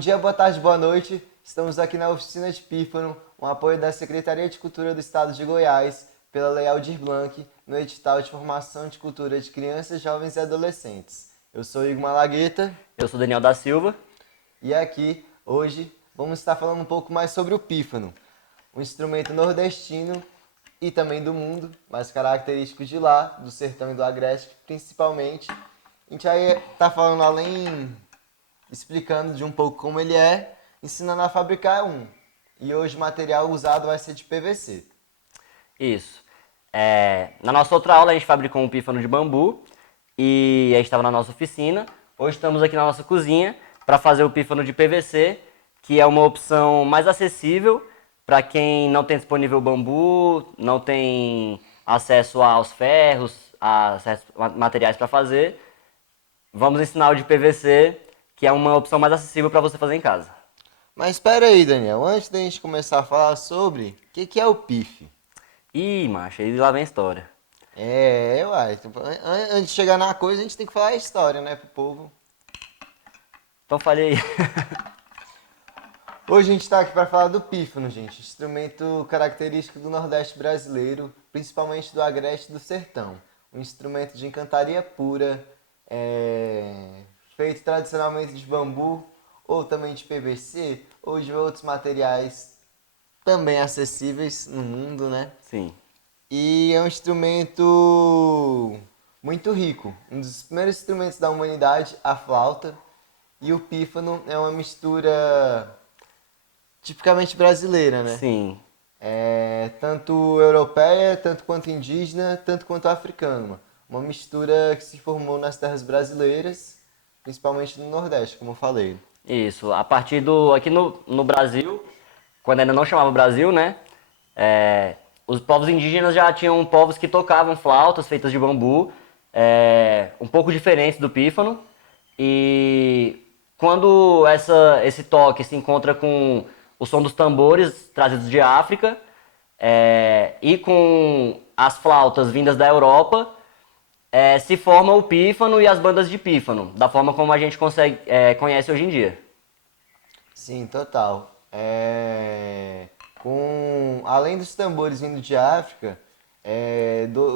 dia, boa tarde, boa noite. Estamos aqui na Oficina de Pífano, um apoio da Secretaria de Cultura do Estado de Goiás, pela Lei Aldir Blanc, no edital de formação de cultura de crianças, jovens e adolescentes. Eu sou Igor Malagueta. Eu sou Daniel da Silva. E aqui, hoje, vamos estar falando um pouco mais sobre o pífano, um instrumento nordestino e também do mundo, mas característico de lá, do sertão e do agreste, principalmente. A gente vai estar falando explicando de um pouco como ele é, ensinando a fabricar um. E hoje o material usado vai ser de PVC. Isso. Na nossa outra aula a gente fabricou um pífano de bambu e a gente estava na nossa oficina. Hoje estamos aqui na nossa cozinha para fazer o pífano de PVC, que é uma opção mais acessível para quem não tem disponível bambu, não tem acesso aos ferros, a certos materiais para fazer. Vamos ensinar o de PVC, que é uma opção mais acessível para você fazer em casa. Mas espera aí, Daniel, antes da gente começar a falar sobre o que é o pife. Ih, macho, aí lá vem a história. Uai, antes de chegar na coisa, a gente tem que falar a história, né, pro povo. Então falei aí. Hoje a gente está aqui para falar do pífano, gente, instrumento característico do Nordeste brasileiro, principalmente do Agreste e do Sertão. Um instrumento de encantaria pura, feito tradicionalmente de bambu, ou também de PVC, ou de outros materiais também acessíveis no mundo, né? Sim. E é um instrumento muito rico, um dos primeiros instrumentos da humanidade, a flauta, e o pífano é uma mistura tipicamente brasileira, né? Sim. Tanto europeia, tanto quanto indígena, tanto quanto africana. Uma mistura que se formou nas terras brasileiras, principalmente no Nordeste, como eu falei. Isso. A partir do. Aqui no Brasil, quando ainda não chamava Brasil, né? Os povos indígenas já tinham povos que tocavam flautas feitas de bambu, um pouco diferentes do pífano. E quando esse toque se encontra com o som dos tambores trazidos de África e com as flautas vindas da Europa, se forma o pífano e as bandas de pífano, da forma como a gente conhece hoje em dia. Sim, total. Além dos tambores vindo de África,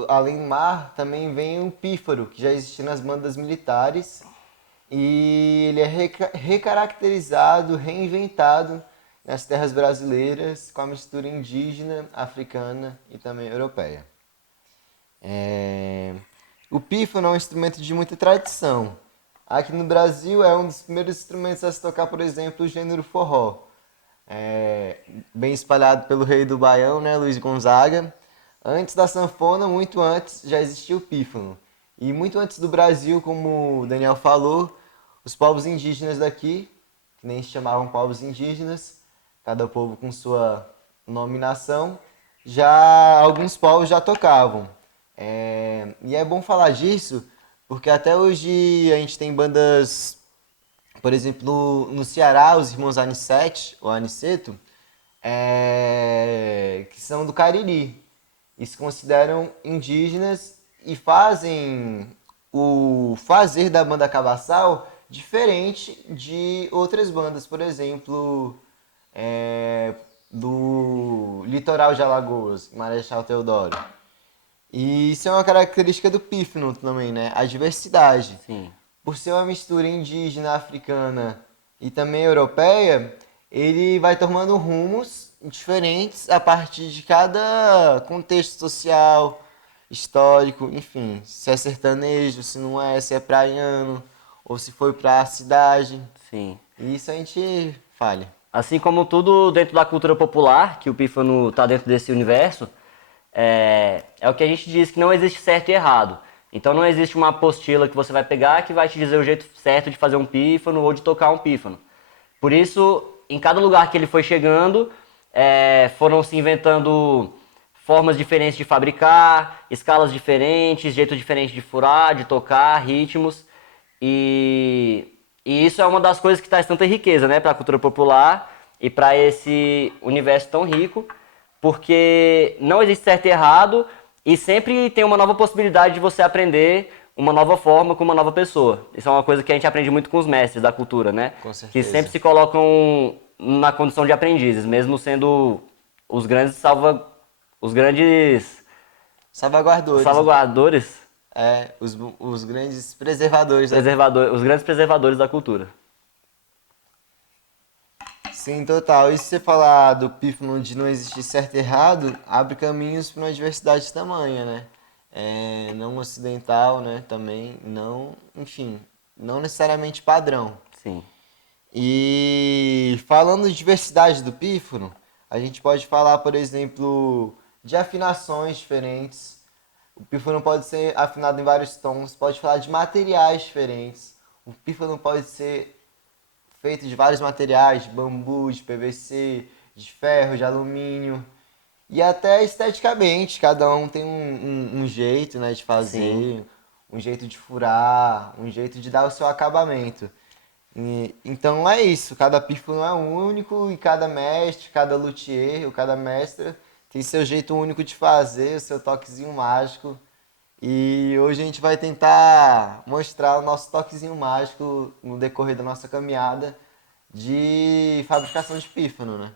além do mar, também vem o pífaro, que já existia nas bandas militares. E ele é recaracterizado, reinventado nas terras brasileiras com a mistura indígena, africana e também europeia. O pífano é um instrumento de muita tradição. Aqui no Brasil é um dos primeiros instrumentos a se tocar, por exemplo, o gênero forró. Bem espalhado pelo rei do Baião, né, Luiz Gonzaga. Antes da sanfona, muito antes, já existia o pífano. E muito antes do Brasil, como o Daniel falou, os povos indígenas daqui, que nem se chamavam povos indígenas, cada povo com sua nominação, alguns povos já tocavam. E é bom falar disso, porque até hoje a gente tem bandas, por exemplo, no Ceará, os irmãos Anicete, ou Aniceto, que são do Cariri. E se consideram indígenas e fazem o fazer da banda Cabassal diferente de outras bandas, por exemplo, do litoral de Alagoas, Marechal Deodoro. E isso é uma característica do pífano também, né? A diversidade. Sim. Por ser uma mistura indígena, africana e também europeia, ele vai tomando rumos diferentes a partir de cada contexto social, histórico, enfim. Se é sertanejo, se não é, se é praiano, ou se foi pra cidade. Sim. E isso a gente falha. Assim como tudo dentro da cultura popular, que o pífano está dentro desse universo, é o que a gente diz, que não existe certo e errado. Então não existe uma apostila que você vai pegar que vai te dizer o jeito certo de fazer um pífano ou de tocar um pífano. Por isso, em cada lugar que ele foi chegando, foram se inventando formas diferentes de fabricar, escalas diferentes, jeito diferente de furar, de tocar, ritmos. E isso é uma das coisas que traz tanta riqueza, né, para a cultura popular e para esse universo tão rico, porque não existe certo e errado e sempre tem uma nova possibilidade de você aprender uma nova forma com uma nova pessoa. Isso é uma coisa que a gente aprende muito com os mestres da cultura, né? Com Que certeza. sempre se colocam na condição de aprendizes, mesmo sendo os grandes Salvaguardores, né? salvaguardadores, Os grandes preservadores, né? os grandes preservadores da cultura. Sim, total. E se você falar do pífano de não existir certo e errado, abre caminhos para uma diversidade tamanha, né? Não ocidental, né? Também não, enfim, não necessariamente padrão. Sim. E falando de diversidade do pífano, a gente pode falar, por exemplo, de afinações diferentes. O pífano pode ser afinado em vários tons, pode falar de materiais diferentes. O pífano pode ser feito de vários materiais, de bambu, de PVC, de ferro, de alumínio. E até esteticamente, cada um tem um jeito, né, de fazer, Sim. um jeito de furar, um jeito de dar o seu acabamento. Então é isso, cada pífano é único e cada mestre, cada luthier, ou cada mestra tem seu jeito único de fazer, o seu toquezinho mágico. E hoje a gente vai tentar mostrar o nosso toquezinho mágico no decorrer da nossa caminhada de fabricação de pífano, né?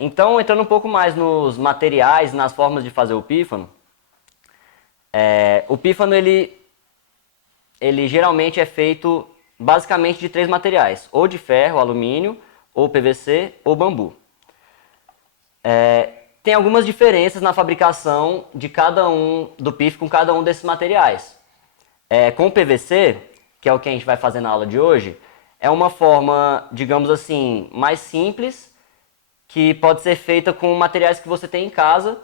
Então, entrando um pouco mais nos materiais, nas formas de fazer o pífano, o pífano ele geralmente é feito basicamente de 3 materiais, ou de ferro, alumínio, ou PVC, ou bambu. Tem algumas diferenças na fabricação de cada um do pífano com cada um desses materiais. Com o PVC, que é o que a gente vai fazer na aula de hoje, é uma forma, digamos assim, mais simples, que pode ser feita com materiais que você tem em casa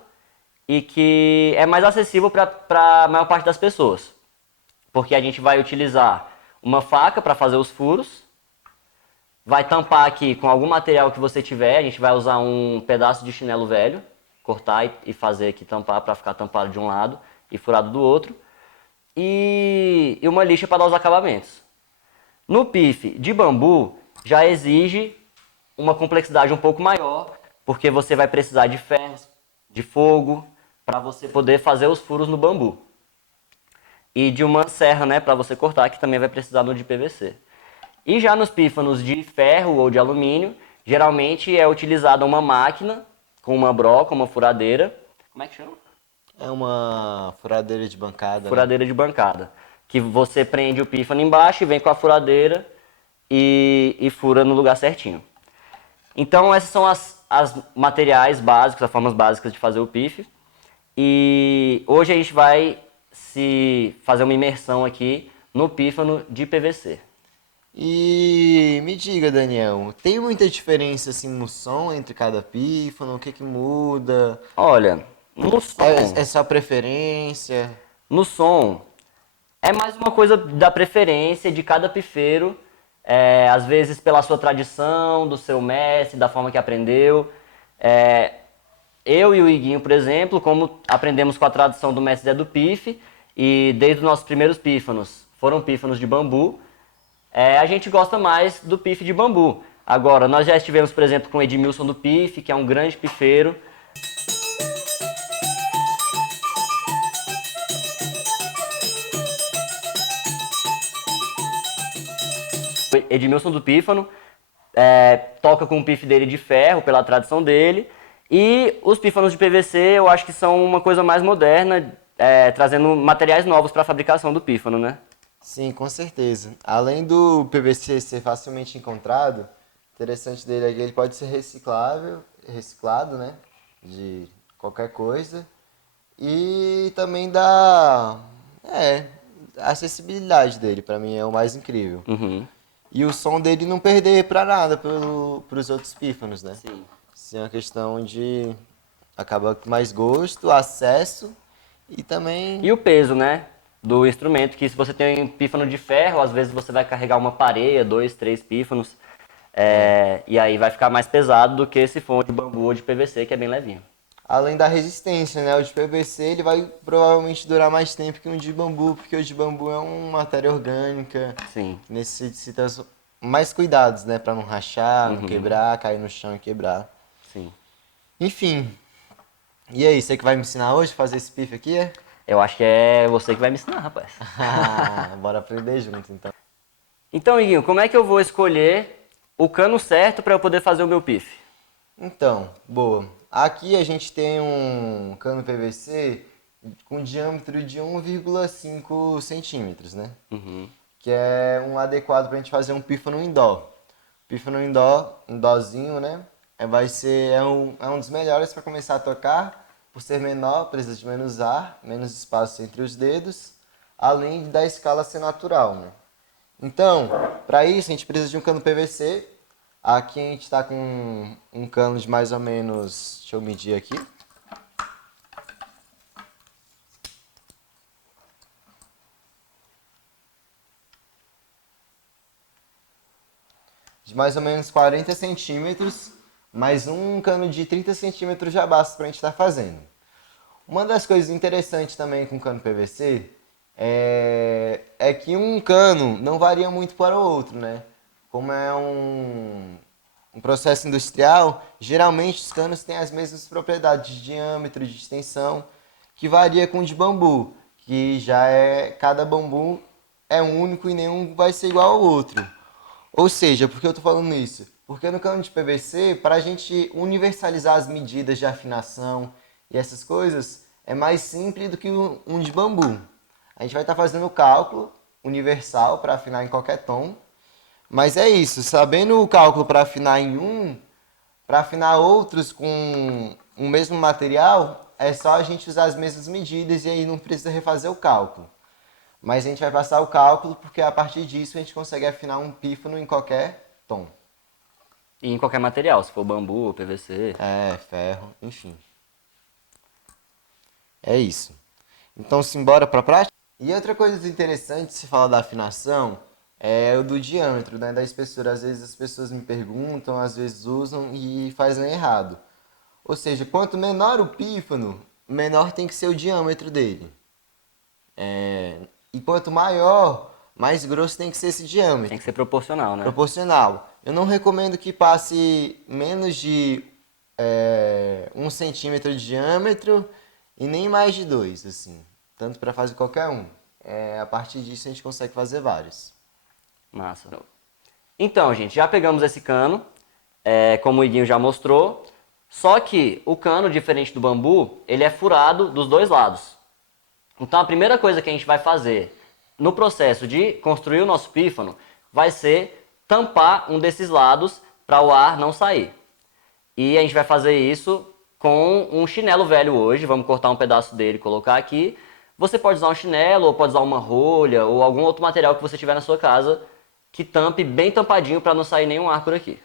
e que é mais acessível para a maior parte das pessoas. Porque a gente vai utilizar uma faca para fazer os furos, vai tampar aqui com algum material que você tiver, a gente vai usar um pedaço de chinelo velho, cortar e fazer aqui tampar para ficar tampado de um lado e furado do outro, e uma lixa para dar os acabamentos. No pife de bambu já exige uma complexidade um pouco maior, porque você vai precisar de ferros, de fogo, para você poder fazer os furos no bambu. E de uma serra, né, para você cortar, que também vai precisar no de PVC. E já nos pífanos de ferro ou de alumínio, geralmente é utilizada uma máquina com uma broca, uma furadeira. Como é que chama? É uma furadeira de bancada, né? Furadeira de bancada. Que você prende o pífano embaixo e vem com a furadeira e fura no lugar certinho. Então, essas são as materiais básicos, as formas básicas de fazer o pife. E hoje a gente vai se fazer uma imersão aqui no pífano de PVC. E me diga, Daniel, tem muita diferença assim no som entre cada pífano? O que que muda? Olha, no som, É só preferência? no som é mais uma coisa da preferência de cada pifeiro, às vezes pela sua tradição, do seu mestre, da forma que aprendeu. É, eu e o Iguinho, por exemplo, como aprendemos com a tradição do mestre Zé do Pife, e desde os nossos primeiros pífanos foram pífanos de bambu, a gente gosta mais do pife de bambu. Agora, nós já estivemos, por exemplo, com o Edmilson do Pife, que é um grande pifeiro. Edmilson do Pífano, toca com o pife dele de ferro, pela tradição dele. E os pífanos de PVC eu acho que são uma coisa mais moderna, trazendo materiais novos para a fabricação do pífano, né? Sim, com certeza. Além do PVC ser facilmente encontrado, o interessante dele é que ele pode ser reciclado, né? De qualquer coisa. E também a acessibilidade dele, pra mim, é o mais incrível. Uhum. E o som dele não perder pra nada pros outros pífanos, né? Sim. Isso é uma questão de acaba com mais gosto, acesso e também E o peso, né? Do instrumento, que se você tem um pífano de ferro, às vezes você vai carregar uma pareia, 2, 3 pífanos, e aí vai ficar mais pesado do que se for de bambu ou de PVC, que é bem levinho. além da resistência, né? O de PVC ele vai provavelmente durar mais tempo que um de bambu, porque o de bambu é uma matéria orgânica Sim. que necessita mais cuidados, né? Pra não rachar, não quebrar, cair no chão e quebrar. Sim. Enfim. E aí, você que vai me ensinar hoje a fazer esse pife aqui, é? Eu acho que é você que vai me ensinar, rapaz. Bora aprender junto, então. Então, Iguinho, como é que eu vou escolher o cano certo para eu poder fazer o meu pife? Então, boa. Aqui a gente tem um cano PVC com diâmetro de 1,5 centímetros, né? Que é um adequado para a gente fazer um pífano indoor. Pífano indoor, indózinho, né? É um dos melhores para começar a tocar, por ser menor, precisa de menos ar, menos espaço entre os dedos, além da escala ser natural, né? Então, para isso a gente precisa de um cano PVC. Aqui a gente está com um cano de mais ou menos, deixa eu medir aqui. De mais ou menos 40 centímetros, mais um cano de 30 centímetros já basta para a gente estar fazendo. Uma das coisas interessantes também com cano PVC é que um cano não varia muito para o outro, né? Como é um processo industrial, geralmente os canos têm as mesmas propriedades de diâmetro, de extensão, que varia com o de bambu, que já cada bambu é único e nenhum vai ser igual ao outro. Ou seja, por que eu estou falando isso? Porque no cano de PVC, para a gente universalizar as medidas de afinação e essas coisas, é mais simples do que um de bambu. A gente vai estar fazendo o cálculo universal para afinar em qualquer tom. Mas é isso, sabendo o cálculo para afinar para afinar outros com o mesmo material, é só a gente usar as mesmas medidas e aí não precisa refazer o cálculo. Mas a gente vai passar o cálculo porque a partir disso a gente consegue afinar um pífano em qualquer tom. E em qualquer material, se for bambu, PVC. Ferro, enfim. É isso. Então, simbora para a prática? E outra coisa interessante se falar da afinação é o do diâmetro, né, da espessura. Às vezes as pessoas me perguntam, às vezes usam e fazem errado. Ou seja, quanto menor o pífano, menor tem que ser o diâmetro dele. E quanto maior, mais grosso tem que ser esse diâmetro. Tem que ser proporcional, né? Proporcional. Eu não recomendo que passe menos de 1 centímetro de diâmetro e nem mais de 2, assim. Tanto para fazer qualquer um. A partir disso a gente consegue fazer vários. Massa. Então, gente, já pegamos esse cano, como o Iguinho já mostrou. Só que o cano, diferente do bambu, ele é furado dos dois lados. Então a primeira coisa que a gente vai fazer no processo de construir o nosso pífano vai ser tampar um desses lados para o ar não sair. E a gente vai fazer isso com um chinelo velho hoje, vamos cortar um pedaço dele e colocar aqui. Você pode usar um chinelo, ou pode usar uma rolha, ou algum outro material que você tiver na sua casa, que tampe bem tampadinho para não sair nenhum ar por aqui.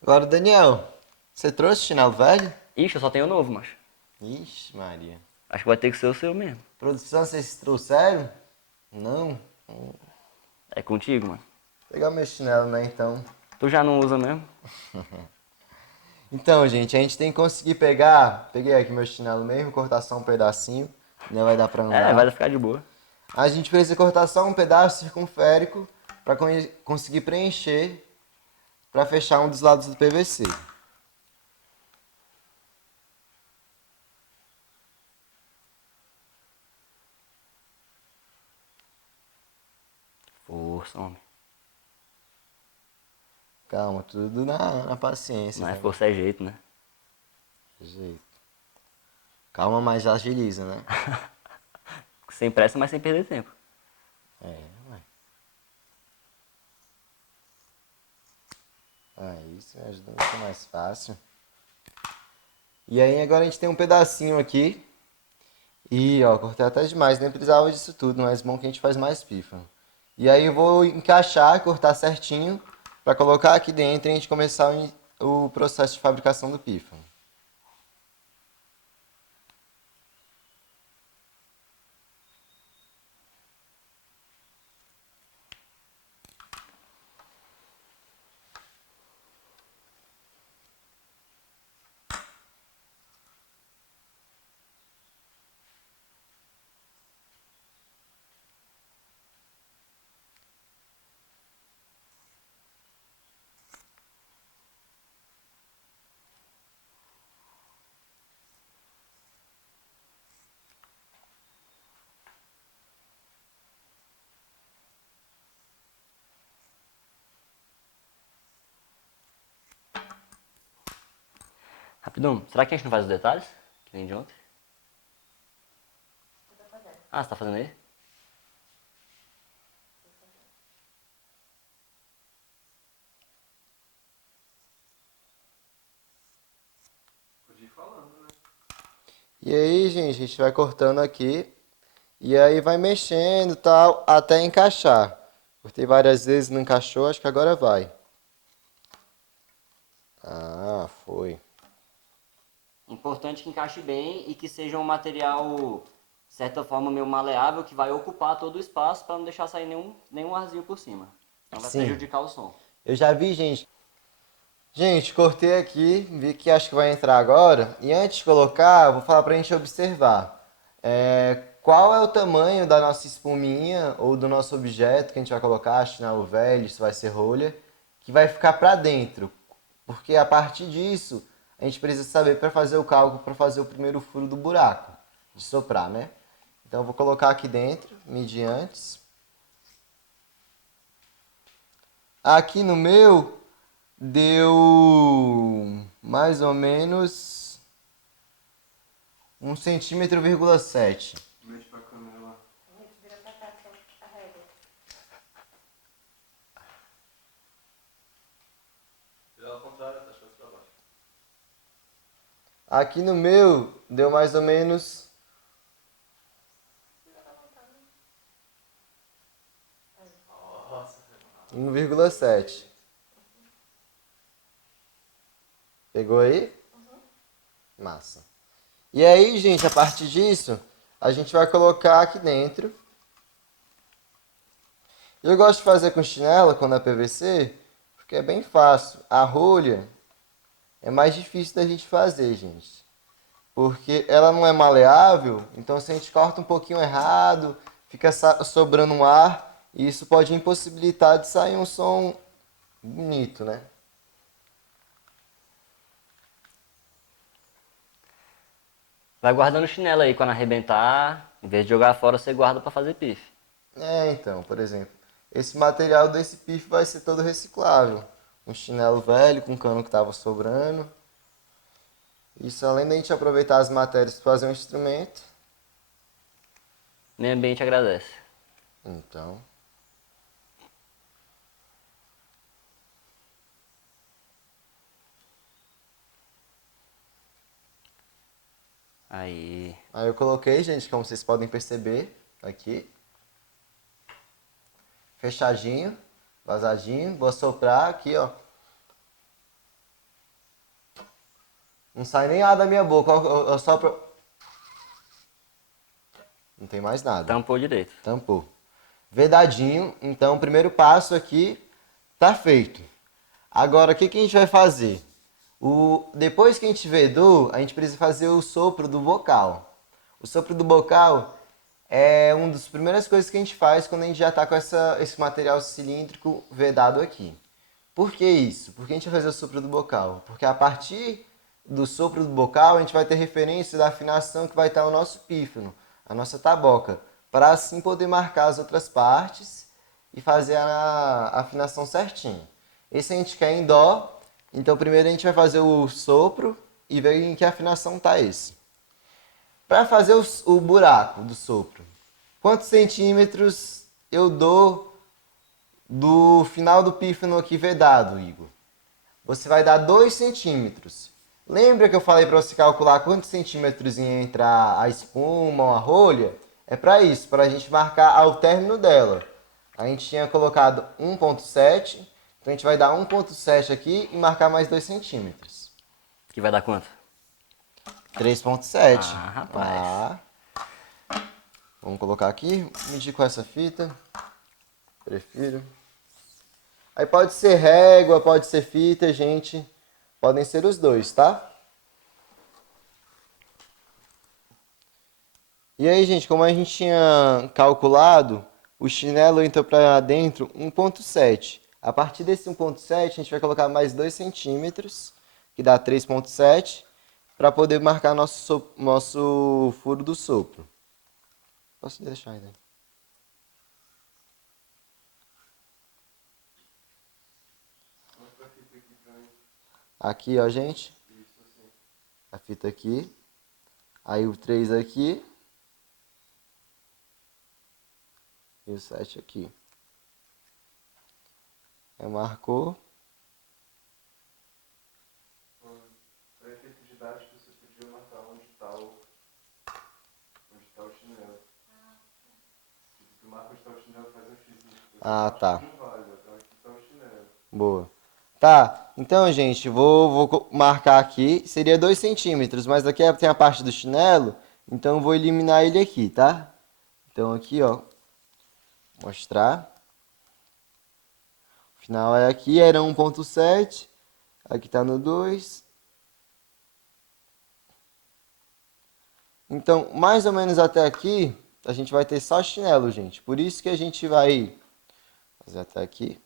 Agora, Daniel, você trouxe chinelo velho? Ixi, eu só tenho novo, macho. Ixi, Maria. Acho que vai ter que ser o seu mesmo. Produção, vocês trouxeram? Não? É contigo, mano. Vou pegar meu chinelo, né, então. Tu já não usa mesmo? Então, gente, a gente tem que conseguir pegar... Peguei aqui meu chinelo mesmo, cortar só um pedacinho. Não vai dar pra É, vai andar. ficar de boa. A gente precisa cortar só um pedaço circunférico pra conseguir preencher pra fechar um dos lados do PVC. Força, homem. Calma, tudo na paciência, Não é tá? força, é jeito, né? Jeito. Calma, mas já agiliza, né? Sem pressa, mas sem perder tempo. É, ué. Aí isso me ajuda muito mais fácil. E aí agora a gente tem um pedacinho aqui. E ó, cortei até demais, nem precisava disso tudo, mas bom que a gente faz mais pífano. E aí eu vou encaixar, cortar certinho, pra colocar aqui dentro e a gente começar o processo de fabricação do pífano. Rapidão, será que a gente não faz os detalhes? Que nem de ontem? Ah, você tá fazendo aí? E aí, gente, a gente vai cortando aqui. E aí vai mexendo e tal, até encaixar. Cortei várias vezes, não encaixou, acho que agora vai. Ah, foi. Importante que encaixe bem e que seja um material, de certa forma, meio maleável, que vai ocupar todo o espaço para não deixar sair nenhum arzinho por cima. Não vai Sim. prejudicar o som. Eu já vi, gente. Gente, cortei aqui, vi que acho que vai entrar agora. E antes de colocar, eu vou falar pra gente observar. Qual é o tamanho da nossa espuminha ou do nosso objeto que a gente vai colocar, chinelo velho, se vai ser rolha, que vai ficar pra dentro. Porque a partir disso, a gente precisa saber para fazer o cálculo, para fazer o primeiro furo do buraco, de soprar, né? Então eu vou colocar aqui dentro, medir antes. Aqui no meu deu mais ou menos 1,7 cm. Mexe pra câmera lá. Vira ao contrário, tá achando pra baixo. Aqui no meu deu mais ou menos 1,7. Pegou aí? Massa. E aí, gente, a partir disso, a gente vai colocar aqui dentro. Eu gosto de fazer com chinela quando é PVC, porque é bem fácil. A rolha é mais difícil da gente fazer, gente. Porque ela não é maleável, então se a gente corta um pouquinho errado, fica sobrando um ar, e isso pode impossibilitar de sair um som bonito, né? Vai guardando o chinelo aí quando arrebentar. Em vez de jogar fora, você guarda para fazer pife. Então, por exemplo, esse material desse pif vai ser todo reciclável. Um chinelo velho com cano que estava sobrando. Isso além da gente aproveitar as matérias para fazer um instrumento. O meio ambiente agradece. Então, Aí. Aí eu coloquei, gente, como vocês podem perceber, aqui. Fechadinho, vazadinho. Vou soprar aqui, ó. Não sai nem ar da minha boca, eu sopro. Não tem mais nada. Tampou direito. Tampou. Vedadinho, então o primeiro passo aqui tá feito. Agora, o que que a gente vai fazer? Depois que a gente vedou, a gente precisa fazer o sopro do bocal. O sopro do bocal é uma das primeiras coisas que a gente faz quando a gente já está com esse material cilíndrico vedado aqui. Por que isso? Por que a gente vai fazer o sopro do bocal? Porque a partir do sopro do bocal, a gente vai ter referência da afinação que vai estar o nosso pífano, a nossa taboca, para assim poder marcar as outras partes e fazer a afinação certinho. Esse a gente quer em dó, então primeiro a gente vai fazer o sopro e ver em que afinação está esse. Para fazer o buraco do sopro, quantos centímetros eu dou do final do pífano aqui vedado, Igor? Você vai dar 2 centímetros. Lembra que eu falei para você calcular quantos centímetros ia entrar a espuma ou a rolha? É para isso, para a gente marcar ao término dela. A gente tinha colocado 1,7, então a gente vai dar 1,7 aqui e marcar mais 2 centímetros. Que vai dar quanto? 3,7. Ah, rapaz. Vamos colocar aqui, medir com essa fita. Prefiro. Aí pode ser régua, pode ser fita, gente. Podem ser os dois, tá? E aí, gente, como a gente tinha calculado, o chinelo entrou para dentro 1,7. A partir desse 1,7, a gente vai colocar mais 2 centímetros, que dá 3,7, para poder marcar nosso furo do sopro. Posso deixar aí, né? Aqui, ó, gente. A fita aqui. Aí o 3 aqui. E o 7 aqui. Aí marcou. Para efeito didático, você podia marcar onde está o chinelo. Se tu marca onde está o chinelo, faz um xizinho. Ah, tá. Não vale, então aqui está o chinelo. Boa. Tá, então, gente, vou marcar aqui. Seria 2 centímetros, mas aqui tem a parte do chinelo, então eu vou eliminar ele aqui, tá? Então aqui, ó, mostrar. O final é aqui, era 1,7. Aqui tá no 2. Então, mais ou menos até aqui, a gente vai ter só chinelo, gente. Por isso que a gente vai fazer até aqui.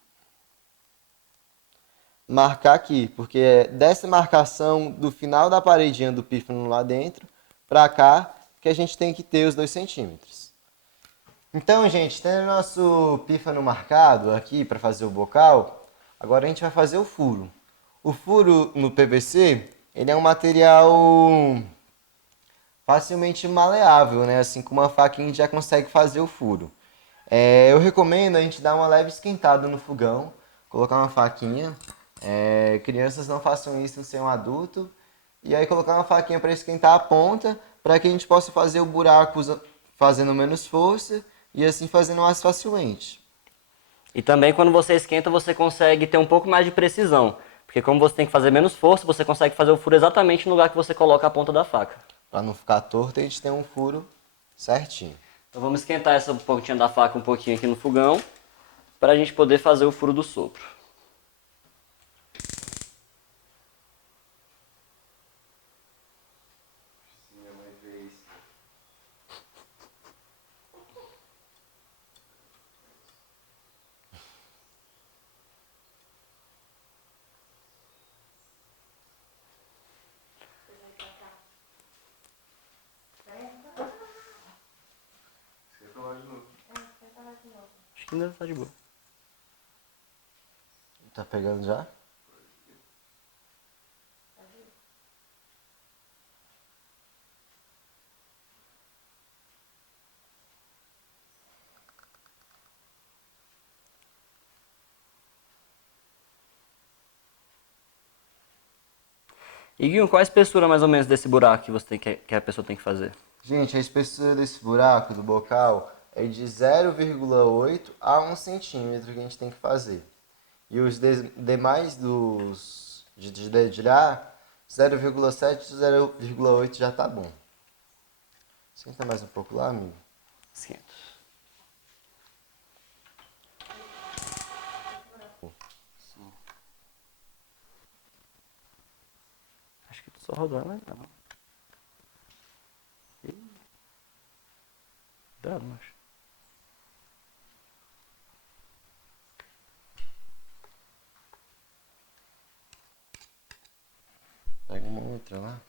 Marcar aqui, porque é dessa marcação do final da paredinha do pífano lá dentro para cá que a gente tem que ter os 2 centímetros. Então, gente, tendo nosso pífano marcado aqui para fazer o bocal, agora a gente vai fazer o furo. O furo no PVC, ele é um material facilmente maleável, né? Assim como uma faquinha a gente já consegue fazer o furo. Eu recomendo a gente dar uma leve esquentada no fogão, colocar uma faquinha. Crianças não façam isso sem um adulto. E aí colocar uma faquinha para esquentar a ponta, para que a gente possa fazer o buraco fazendo menos força e assim fazendo mais facilmente. E também quando você esquenta, você consegue ter um pouco mais de precisão. Porque como você tem que fazer menos força, você consegue fazer o furo exatamente no lugar que você coloca a ponta da faca. Para não ficar torto, a gente tem um furo certinho. Então vamos esquentar essa pontinha da faca um pouquinho aqui no fogão, para a gente poder fazer o furo do sopro. Sim, a mãe vê isso. Esquenta lá de novo. Acho que ainda tá de boa. Tá pegando já? E Guinho, qual a espessura mais ou menos desse buraco que que a pessoa tem que fazer? Gente, a espessura desse buraco do bocal é de 0,8 a 1 centímetro que a gente tem que fazer. E os demais de dedilhar, 0,7 e 0,8 já tá bom. Senta mais um pouco lá, amigo. Esquenta. Acho que tu só rodou ela ainda, não. Ih. Cuidado, macho. Pega uma outra lá.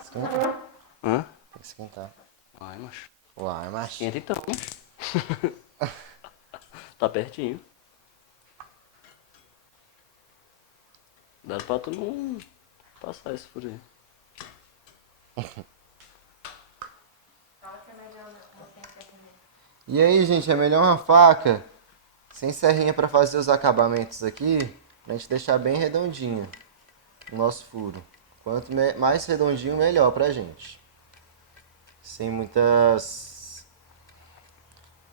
Esquenta. Hã? Tem que esquentar. Vai, macho. Uai, macho. Esquenta então, macho. Tá pertinho. Dá pra tu não passar isso por aí. E aí, gente, é melhor uma faca sem serrinha para fazer os acabamentos aqui, pra gente deixar bem redondinho o nosso furo. Quanto mais redondinho, melhor pra gente. Sem muitas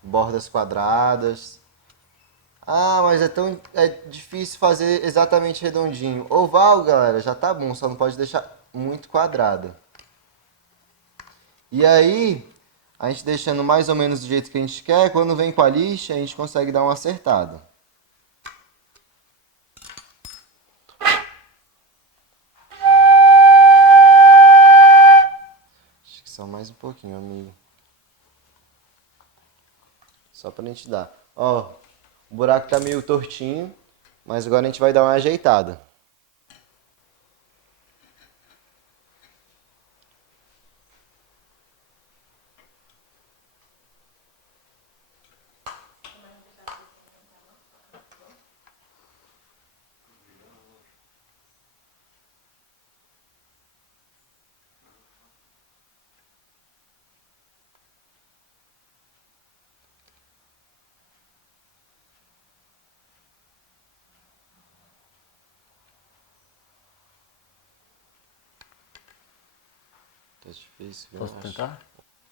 bordas quadradas. Ah, mas é difícil fazer exatamente redondinho. Oval, galera, já tá bom, só não pode deixar muito quadrado. E aí, a gente deixando mais ou menos do jeito que a gente quer, quando vem com a lixa, a gente consegue dar uma acertada. Acho que só mais um pouquinho, amigo. Só pra gente dar. Ó, o buraco tá meio tortinho, mas agora a gente vai dar uma ajeitada. Tá difícil, viu? Posso tentar?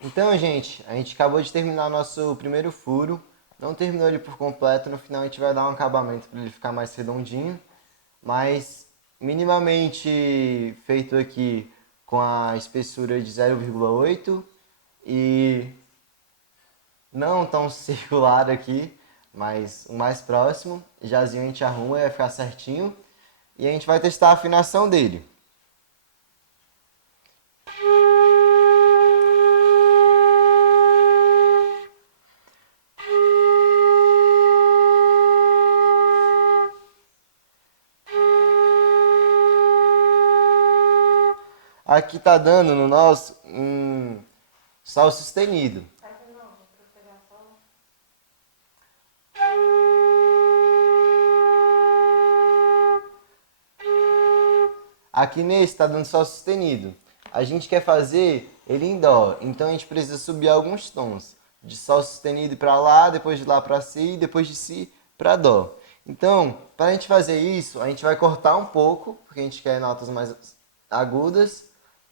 Então, gente, a gente acabou de terminar o nosso primeiro furo. Não terminou ele por completo, no final a gente vai dar um acabamento para ele ficar mais redondinho. Mas minimamente feito aqui com a espessura de 0,8 e não tão circular aqui, mas o mais próximo. Jazinho a gente arruma e vai ficar certinho. E a gente vai testar a afinação dele. Aqui tá dando no nosso sol sustenido. Aqui nesse tá dando sol sustenido. A gente quer fazer ele em dó, então a gente precisa subir alguns tons. De sol sustenido para lá, depois de lá para si, e depois de si para dó. Então, para a gente fazer isso, a gente vai cortar um pouco, porque a gente quer notas mais agudas,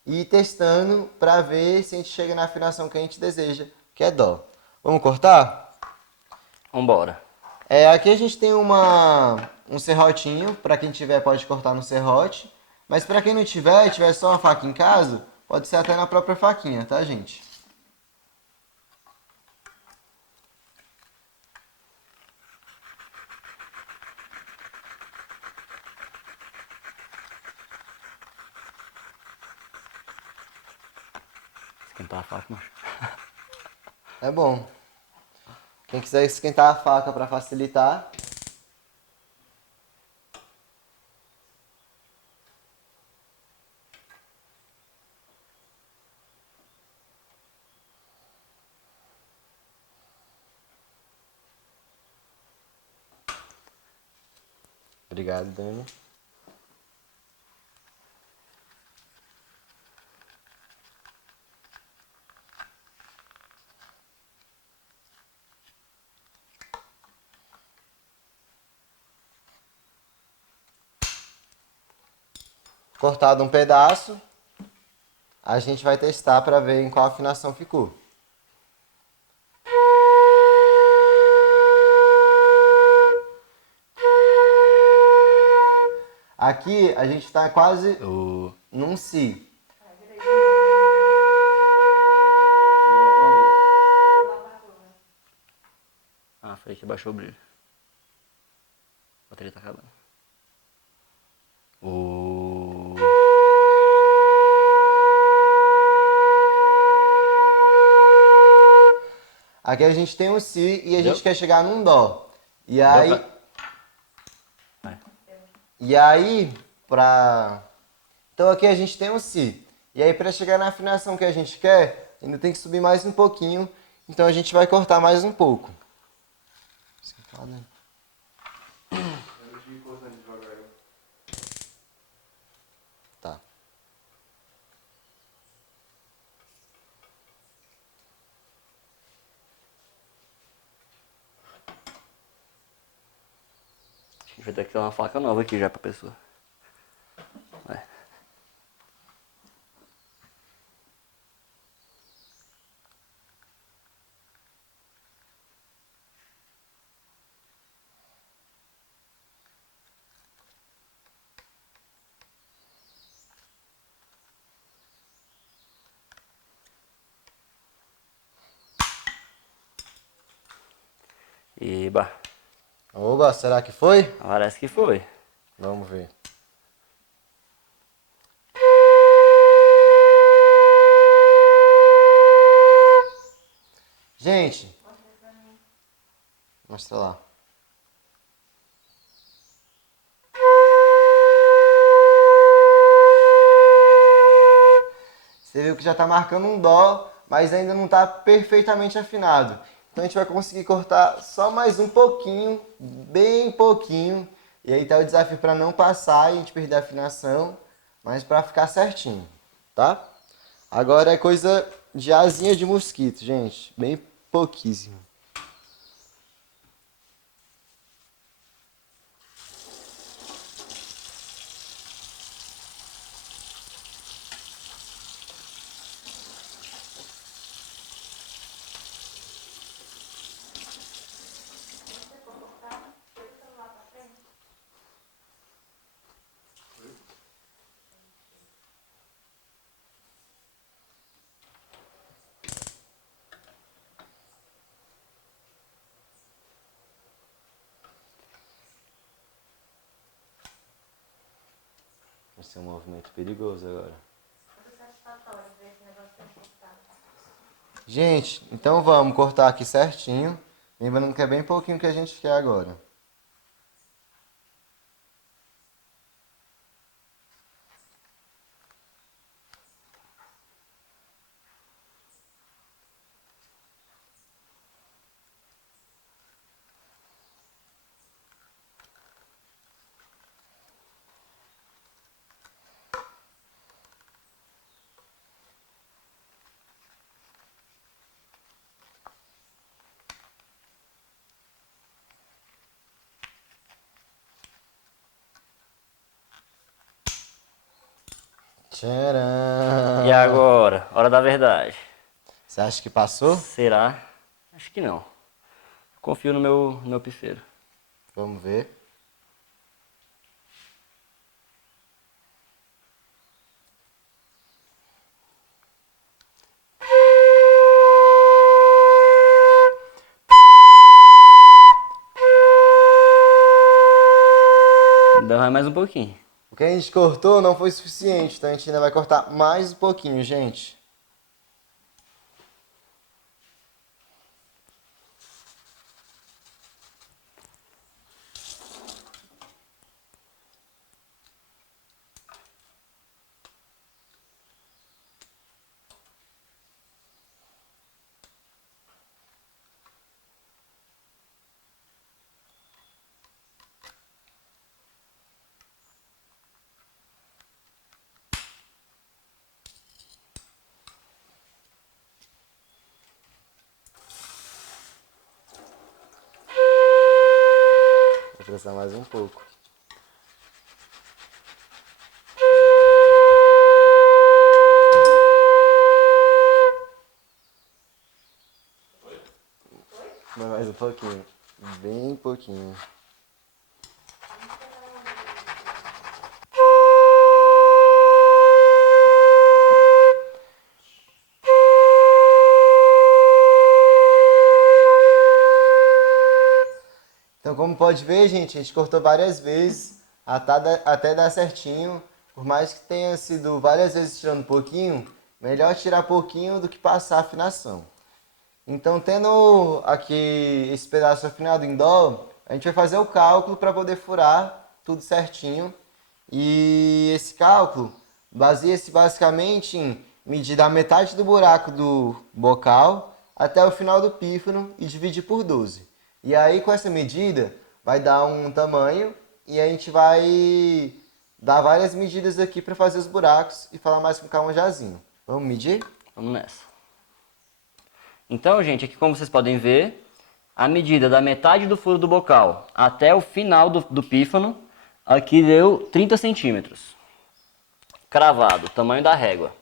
e ir testando para ver se a gente chega na afinação que a gente deseja, que é dó. Vamos cortar? Vambora. Aqui a gente tem um serrotinho, para quem tiver pode cortar no serrote, mas para quem não tiver, e tiver só uma faca em casa, pode ser até na própria faquinha, tá, gente? Esquentar a faca, macho. É bom. Quem quiser esquentar a faca para facilitar, obrigado, Dani. cortado um pedaço, a gente vai testar para ver em qual afinação ficou. Aqui a gente está quase num Si. Ah, foi que baixou o brilho. A bateria tá acabando. Aqui a gente tem um Si e a Deu? gente quer chegar num Dó. E Deu aí, pra... Vai. Então aqui a gente tem um Si. E aí para chegar na afinação que a gente quer, ainda tem que subir mais um pouquinho. Então a gente vai cortar mais um pouco. Eu tive cortando devagar. Tá. A gente vai ter que ter uma faca nova aqui já pra pessoa. Vai. Eba, Oba, será que foi? parece que foi. Vamos ver. Gente, mostra lá. Você viu que já está marcando um Dó, mas ainda não está perfeitamente afinado. Então a gente vai conseguir cortar só mais um pouquinho, bem pouquinho. E aí tá o desafio para não passar e a gente perder a afinação, mas para ficar certinho, tá? Agora é coisa de asinha de mosquito, gente. Bem pouquíssimo. Vai ser um movimento perigoso agora. Gente, então vamos cortar aqui certinho. Lembrando que é bem pouquinho que a gente quer agora. Tcharam! E agora? Hora da verdade. Você acha que passou? Será? Acho que não. Confio no meu pifeiro. Vamos ver. Ainda vai mais um pouquinho. O que a gente cortou não foi suficiente, então a gente ainda vai cortar mais um pouquinho, gente. Vou precisar mais um pouco. pouquinho. Então, como pode ver, gente, a gente cortou várias vezes até dar certinho. Por mais que tenha sido várias vezes tirando pouquinho, melhor tirar pouquinho do que passar a afinação. Então, tendo aqui esse pedaço afinado em dó, a gente vai fazer o cálculo para poder furar tudo certinho. E esse cálculo baseia-se basicamente em medir da metade do buraco do bocal até o final do pífano e dividir por 12. E aí, com essa medida, vai dar um tamanho e a gente vai dar várias medidas aqui para fazer os buracos e falar mais com calma jazinho. Vamos medir? Vamos nessa. Então, gente, aqui como vocês podem ver, a medida da metade do furo do bocal até o final do pífano, aqui deu 30 centímetros. Cravado, tamanho da régua.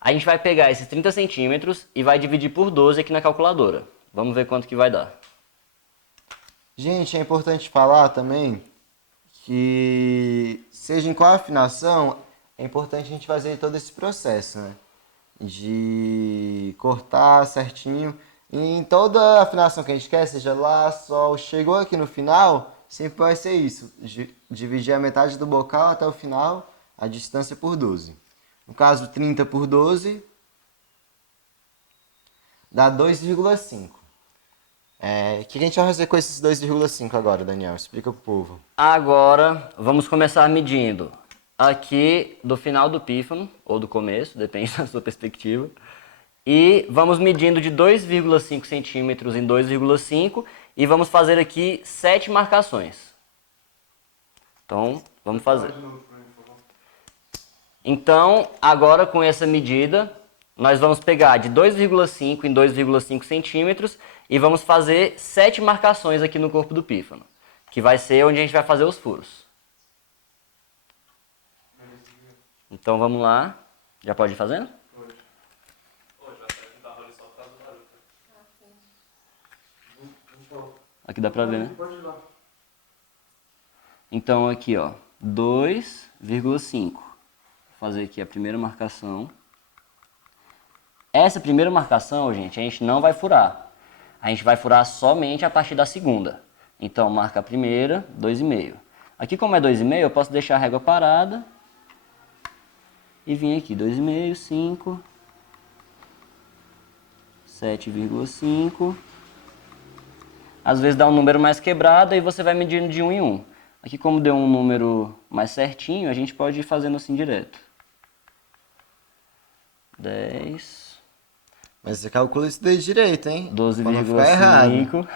A gente vai pegar esses 30 centímetros e vai dividir por 12 aqui na calculadora. Vamos ver quanto que vai dar. Gente, é importante falar também que, seja em qual afinação, é importante a gente fazer todo esse processo, né? De cortar certinho. E em toda afinação que a gente quer, seja Lá, Sol, chegou aqui no final, sempre vai ser isso. Dividir a metade do bocal até o final, a distância por 12. No caso, 30 por 12 dá 2,5. O que a gente vai fazer com esses 2,5 agora, Daniel? Explica pro povo. Agora, vamos começar medindo aqui do final do pífano, ou do começo, depende da sua perspectiva. E vamos medindo de 2,5 centímetros em 2,5 e vamos fazer aqui 7 marcações. Então, vamos fazer. Então, agora com essa medida, nós vamos pegar de 2,5 em 2,5 centímetros e vamos fazer 7 marcações aqui no corpo do pífano, que vai ser onde a gente vai fazer os furos. Então vamos lá. Já pode ir fazendo? Hoje vai sair com o carro ali só por causa do barulho. Aqui dá pra ver, né? Pode ir lá. Então aqui, ó, 2,5. Vou fazer aqui a primeira marcação. Essa primeira marcação, gente, a gente não vai furar. A gente vai furar somente a partir da segunda. Então marca a primeira, 2,5. Aqui como é 2,5, eu posso deixar a régua parada e vir aqui, 2,5, 5, 7,5. Às vezes dá um número mais quebrado e você vai medindo de 1 em 1. Aqui como deu um número mais certinho, a gente pode ir fazendo assim direto. 10, Mas você calcula isso daí direito, hein? Pra não ficar 12,5.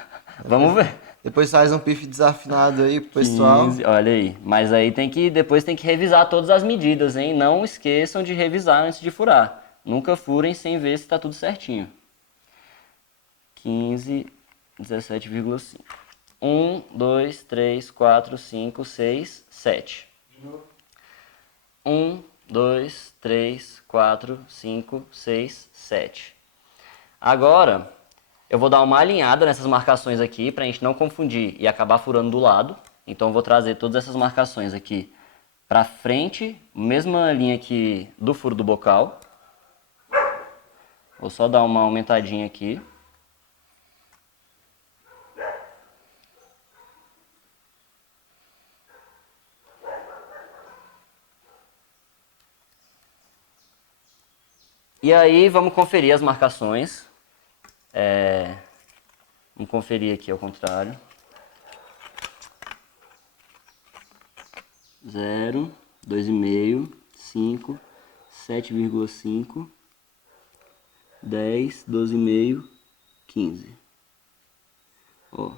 Vamos ver. Depois faz um pife desafinado aí pro pessoal. 15, olha aí. Mas aí depois tem que revisar todas as medidas, hein? Não esqueçam de revisar antes de furar. Nunca furem sem ver se está tudo certinho. 15, 17,5. 1, 2, 3, 4, 5, 6, 7. 1, 2, 3, 4, 5, 6, 7. Agora, eu vou dar uma alinhada nessas marcações aqui para a gente não confundir e acabar furando do lado. Então, eu vou trazer todas essas marcações aqui para frente, mesma linha aqui do furo do bocal. Vou só dar uma aumentadinha aqui. E aí, vamos conferir as marcações. Vamos conferir aqui ao contrário. 0, 2,5, 5, 7,5, 10, 12,5, 15. Ó.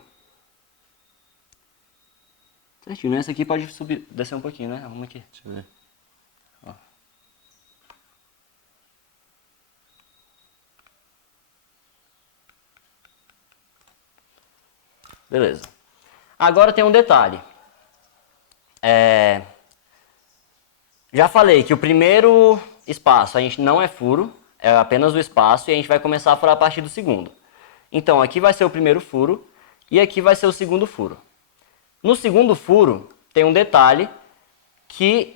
Certinho, né? Essa aqui pode subir, descer um pouquinho, né? Arruma aqui. Deixa eu ver. Ó. Beleza. Agora tem um detalhe. Já falei que o primeiro espaço a gente não é furo, é apenas o espaço e a gente vai começar a furar a partir do segundo. Então aqui vai ser o primeiro furo E aqui vai ser o segundo furo. No segundo furo, tem um detalhe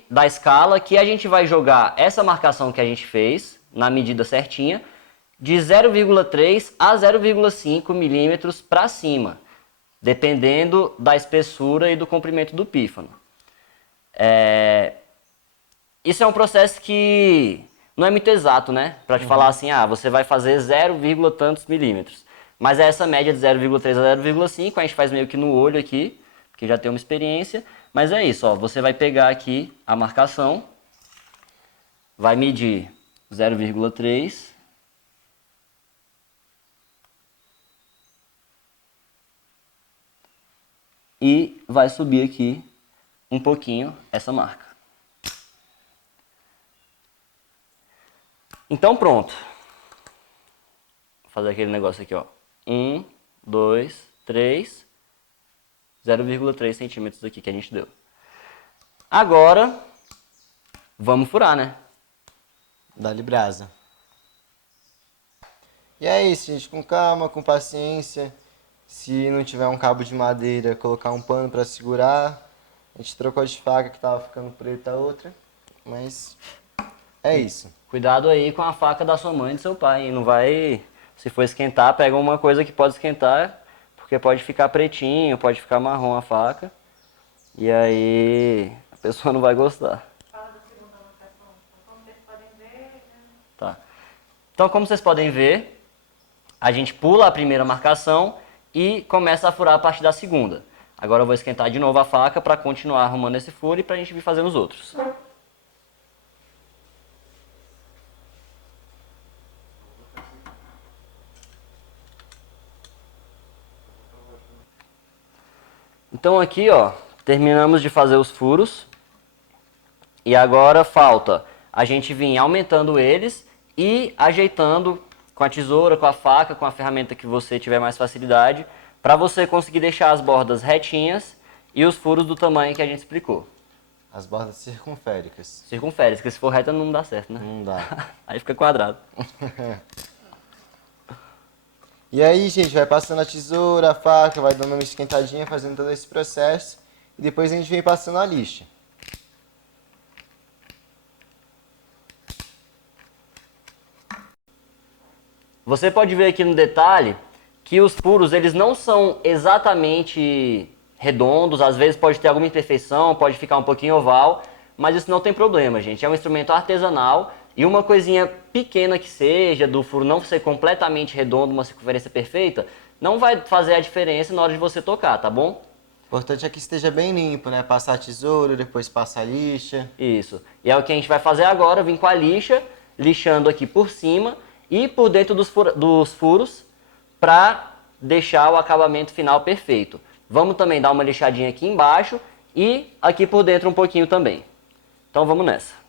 da escala que a gente vai jogar essa marcação que a gente fez, na medida certinha, de 0,3 a 0,5 milímetros para cima, dependendo da espessura e do comprimento do pífano. Isso é um processo que não é muito exato, né? Para te falar assim, você vai fazer 0, tantos milímetros. Mas é essa média de 0,3 a 0,5, a gente faz meio que no olho aqui, porque já tem uma experiência. Mas é isso, ó, você vai pegar aqui a marcação, vai medir 0,3 e vai subir aqui um pouquinho essa marca. Então pronto. Vou fazer aquele negócio aqui, ó. 1, 2, 3, 0,3 centímetros aqui que a gente deu. Agora, vamos furar, né? Dá-lhe brasa. E é isso, gente. Com calma, com paciência. Se não tiver um cabo de madeira, colocar um pano para segurar. A gente trocou de faca que tava ficando preta a outra. Mas é isso. Cuidado aí com a faca da sua mãe e do seu pai, hein? Não vai... Se for esquentar, pega uma coisa que pode esquentar, porque pode ficar pretinho, pode ficar marrom a faca. E aí a pessoa não vai gostar. Fala da segunda marcação. Como vocês podem ver, né? Tá. Então, como vocês podem ver, a gente pula a primeira marcação e começa a furar a partir da segunda. Agora eu vou esquentar de novo a faca para continuar arrumando esse furo e para a gente vir fazendo os outros. Então aqui, ó, terminamos de fazer os furos. E agora falta a gente vir aumentando eles e ajeitando com a tesoura, com a faca, com a ferramenta que você tiver mais facilidade, para você conseguir deixar as bordas retinhas e os furos do tamanho que a gente explicou. As bordas circunféricas. Circunféricas, porque se for reta não dá certo, né? Não dá. Aí fica quadrado. E aí, gente, vai passando a tesoura, a faca, vai dando uma esquentadinha, fazendo todo esse processo. E depois a gente vem passando a lixa. Você pode ver aqui no detalhe que os furos eles não são exatamente redondos, às vezes pode ter alguma imperfeição, pode ficar um pouquinho oval, mas isso não tem problema, gente. É um instrumento artesanal e uma coisinha pequena que seja, do furo não ser completamente redondo, uma circunferência perfeita, não vai fazer a diferença na hora de você tocar, tá bom? O importante é que esteja bem limpo, né? Passar a tesoura, depois passar a lixa. Isso. E é o que a gente vai fazer agora, vim com a lixa, lixando aqui por cima e por dentro dos furos para deixar o acabamento final perfeito. Vamos também dar uma lixadinha aqui embaixo e aqui por dentro um pouquinho também. Então vamos nessa.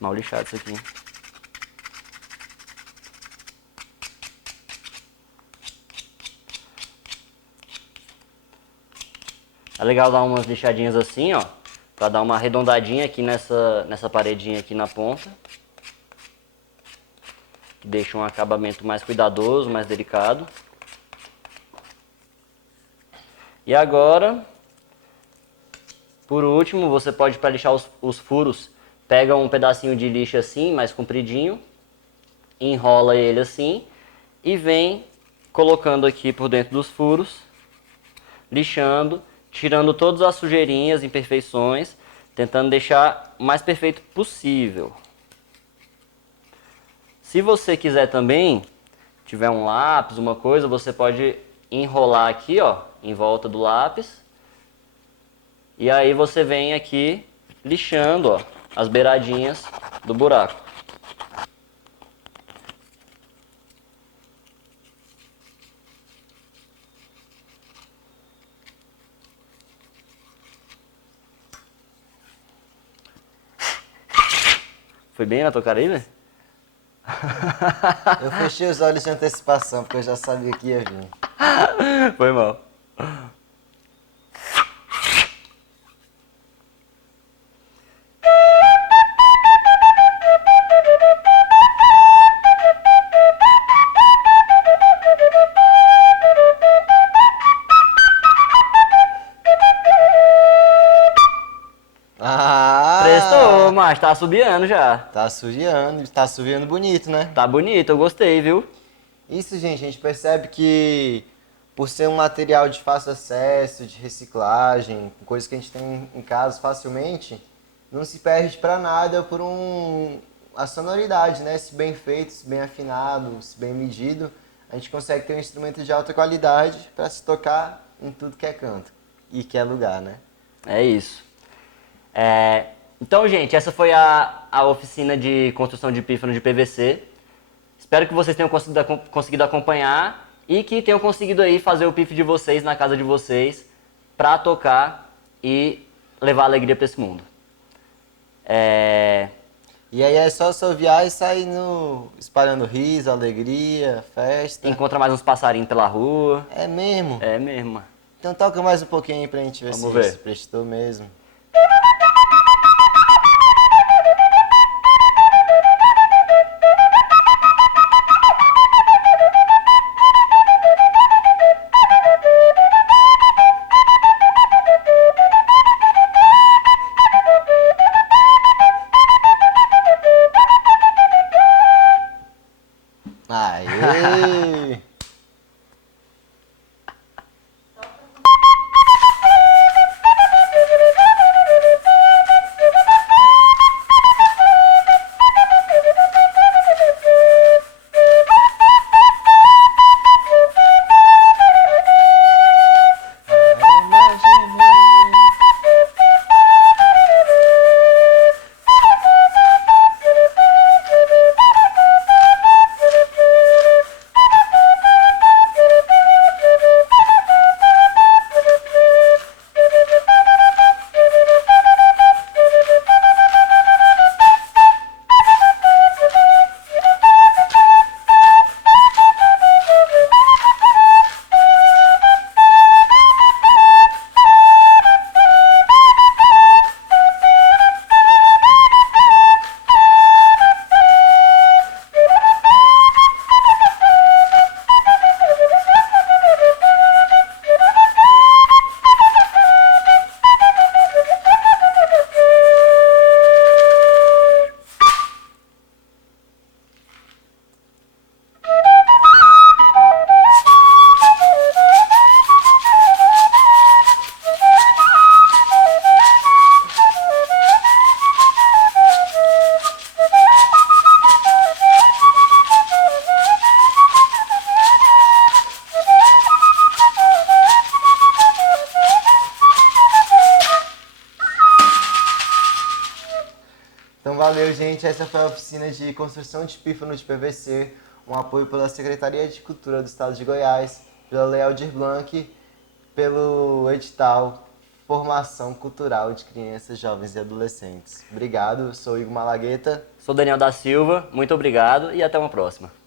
Mal lixado isso aqui. É legal dar umas lixadinhas assim, ó, pra dar uma arredondadinha aqui nessa paredinha aqui na ponta. Que deixa um acabamento mais cuidadoso, mais delicado. E agora, por último, você pode, para lixar os furos, pega um pedacinho de lixa assim, mais compridinho, enrola ele assim e vem colocando aqui por dentro dos furos, lixando, tirando todas as sujeirinhas, imperfeições, tentando deixar o mais perfeito possível. Se você quiser também, tiver um lápis, uma coisa, você pode enrolar aqui, ó, em volta do lápis. E aí você vem aqui lixando, ó, as beiradinhas do buraco. Foi bem na Toucaribe? Eu fechei os olhos de antecipação, porque eu já sabia que ia vir. Foi mal. Ah! Prestou, mas tá assobiando já. Tá assoviando bonito, né? Tá bonito, eu gostei, viu? Isso, gente, a gente percebe que por ser um material de fácil acesso, de reciclagem, coisas que a gente tem em casa facilmente, não se perde pra nada por a sonoridade, né? Se bem feito, se bem afinado, se bem medido, a gente consegue ter um instrumento de alta qualidade para se tocar em tudo que é canto e que é lugar, né? É isso. Então, gente, essa foi a oficina de construção de pífano de PVC. Espero que vocês tenham conseguido acompanhar e que tenham conseguido aí fazer o pífano de vocês na casa de vocês pra tocar e levar alegria pra esse mundo. E aí é só assoviar e sair espalhando riso, alegria, festa. Encontra mais uns passarinhos pela rua. É mesmo? É mesmo. Então toca mais um pouquinho aí pra gente ver Vamos se ver. isso prestou mesmo. Aê! Então valeu, gente. Essa foi a oficina de construção de pífano de PVC, um apoio pela Secretaria de Cultura do Estado de Goiás, pela Lei Aldir Blanc, pelo edital Formação Cultural de Crianças, Jovens e Adolescentes. Obrigado, eu sou Igor Malagueta. Sou Daniel da Silva, muito obrigado e até uma próxima.